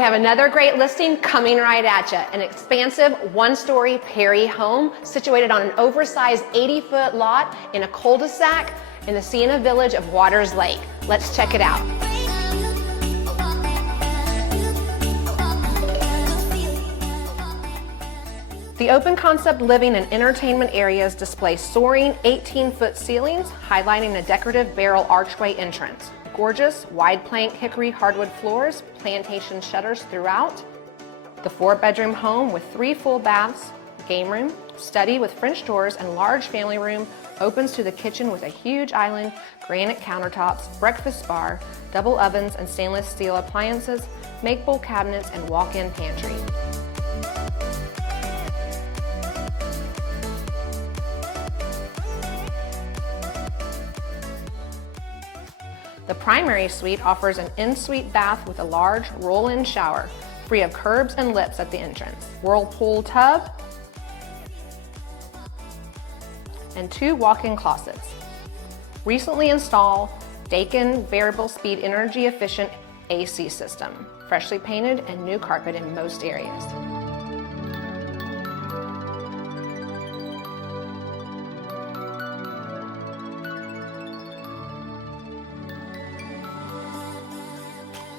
have another great listing coming right at you. An expansive one-story Perry home situated on an oversized 80-foot lot in a cul-de-sac in the Sienna village of Waters Lake. Let's check it out. The open concept living and entertainment areas display soaring 18-foot ceilings, highlighting a decorative barrel archway entrance. Gorgeous wide plank hickory hardwood floors, plantation shutters throughout. The 4-bedroom home with 3 full baths, game room, study with French doors, and large family room opens to the kitchen with a huge island, granite countertops, breakfast bar, double ovens and stainless steel appliances, make-bowl cabinets, and walk-in pantry. The primary suite offers an en-suite bath with a large roll-in shower, free of curbs and lips at the entrance, whirlpool tub, and 2 walk-in closets. Recently installed Daikin variable speed energy efficient AC system, freshly painted and new carpet in most areas.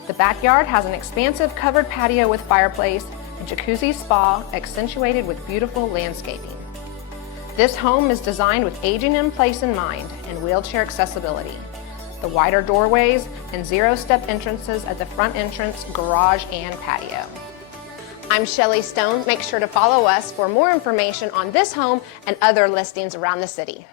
The backyard has an expansive covered patio with fireplace and jacuzzi spa accentuated with beautiful landscaping. This home is designed with aging in place in mind and wheelchair accessibility. The wider doorways and 0-step entrances at the front entrance, garage, and patio. I'm Shelley Stone. Make sure to follow us for more information on this home and other listings around the city.